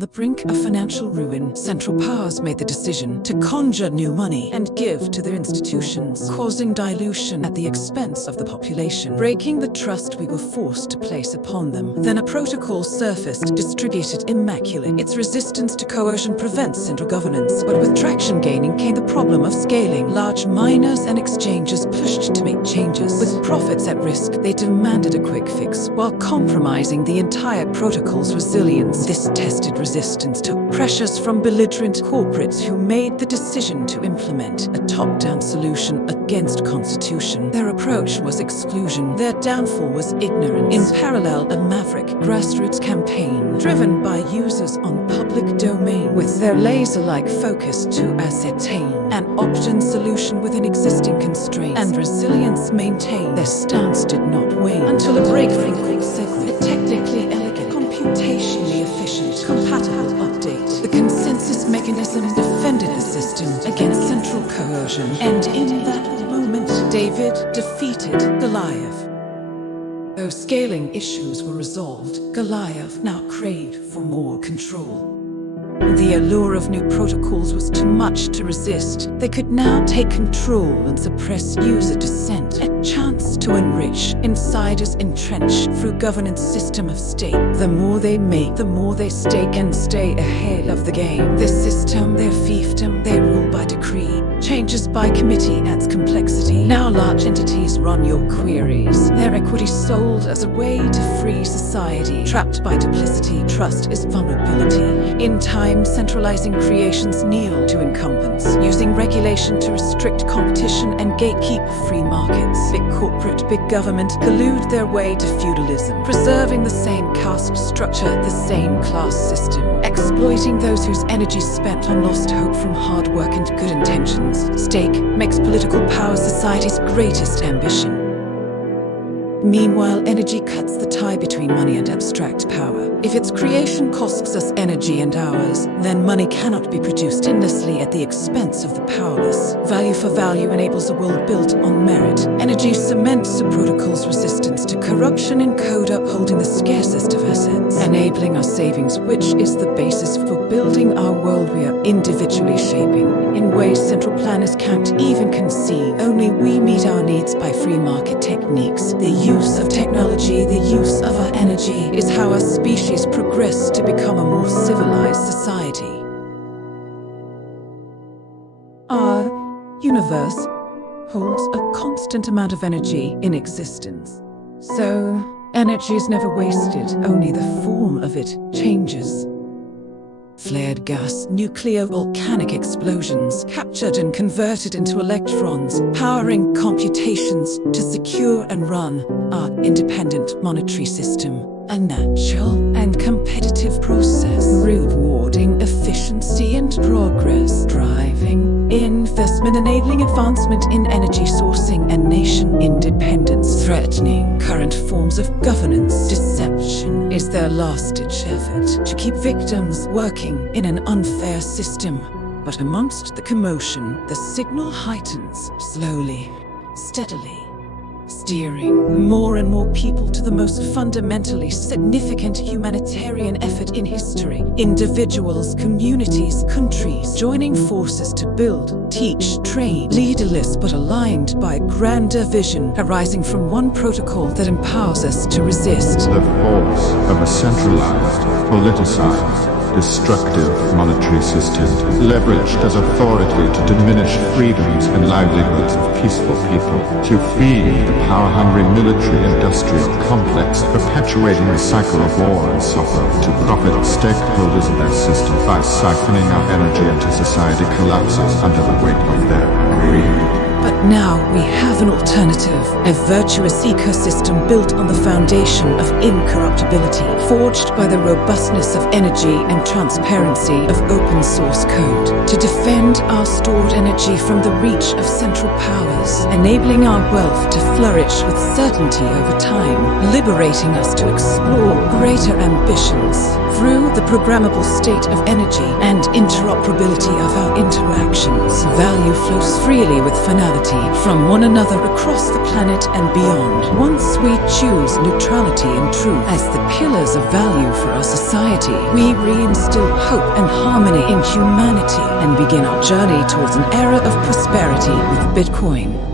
the brink of financial ruin, central powers made the decision to conjure new money and give to their institutions, causing dilution at the expense of the population, breaking the trust we were forced to place upon them. Then a protocol surfaced, distributed immaculate. Its resistance to coercion prevents central governance, but with traction gaining came the problem of scaling. Large miners and exchanges pushed to make changes. With profits at risk, they demanded a quick fix, while compromising the entire protocol's resilience. This tested resistance took pressures from belligerent corporates who made the decision to implement a top-down solution against constitution. Their approach was exclusion. Their downfall was ignorance. In parallel, a maverick grassroots campaign, driven by users on public domain, with their laser-like focus to ascertain an opt-in solution within existing constraints and resilience maintained. Their stance did not wane until a breakthrough segment, a technically elegant, computationally efficient, compatible update. The consensus mechanism defended the system against central coercion, and in that moment, David defeated Goliath. Though scaling issues were resolved, Goliath now craved for more control. The allure of new protocols was too much to resist. They could now take control and suppress user dissent. A chance to enrich, insiders entrench through governance system of state. The more they make, the more they stake and stay ahead of the game. This system, their fiefdom, they rule by decree. Changes by committee adds complexity. Now large entities run your queries. Their equity sold as a way to free society. Trapped by duplicity, trust is vulnerability. In time, centralizing creations kneel to incumbents, using regulation to restrict competition and gatekeep free markets. Big corporate, big government collude their way to feudalism, preserving the same caste structure, the same class system, exploiting those whose energy spent on lost hope from hard work and good intentions. Stake makes political power society's greatest ambition. Meanwhile, energy cuts the tie between money and abstract power. If its creation costs us energy and hours, then money cannot be produced endlessly at the expense of the powerless. Value for value enables a world built on merit. Energy cements the protocol's resistance to corruption in code, upholding the scarcest of assets, enabling our savings, which is the basis for building our world we are individually shaping, in ways central planners can't even conceive. Only we meet our needs by free market techniques. The use of technology, the use of our energy, is how our species progress to become a more civilized society. Our universe holds a constant amount of energy in existence. So, energy is never wasted, only the form of it changes. Flared gas, nuclear volcanic explosions, captured and converted into electrons, powering computations to secure and run our independent monetary system. A natural and competitive process, rewarding efficiency and progress, driving investment, enabling advancement in energy sourcing and nation independence, threatening current forms of governance. Deception is their last-ditch effort to keep victims working in an unfair system. But amongst the commotion, the signal heightens, slowly, steadily, steering more and more people to the most fundamentally significant humanitarian effort in history. Individuals, communities, countries joining forces to build, teach, train, leaderless but aligned by a grander vision arising from one protocol that empowers us to resist the force of a centralized, politicized, destructive monetary system, leveraged as authority to diminish freedoms and livelihoods of peaceful people, to feed the power-hungry military-industrial complex, perpetuating the cycle of war and suffer, to profit stakeholders of their system by siphoning our energy until society collapses under the weight of their greed. But now we have an alternative, a virtuous ecosystem built on the foundation of incorruptibility, forged by the robustness of energy and transparency of open source code, to defend our stored energy from the reach of central powers, enabling our wealth to flourish with certainty over time, liberating us to explore greater ambitions. Through the programmable state of energy and interoperability of our interactions, value flows freely with finality. reality from one another across the planet and beyond. Once we choose neutrality and truth as the pillars of value for our society, we reinstill hope and harmony in humanity and begin our journey towards an era of prosperity with Bitcoin.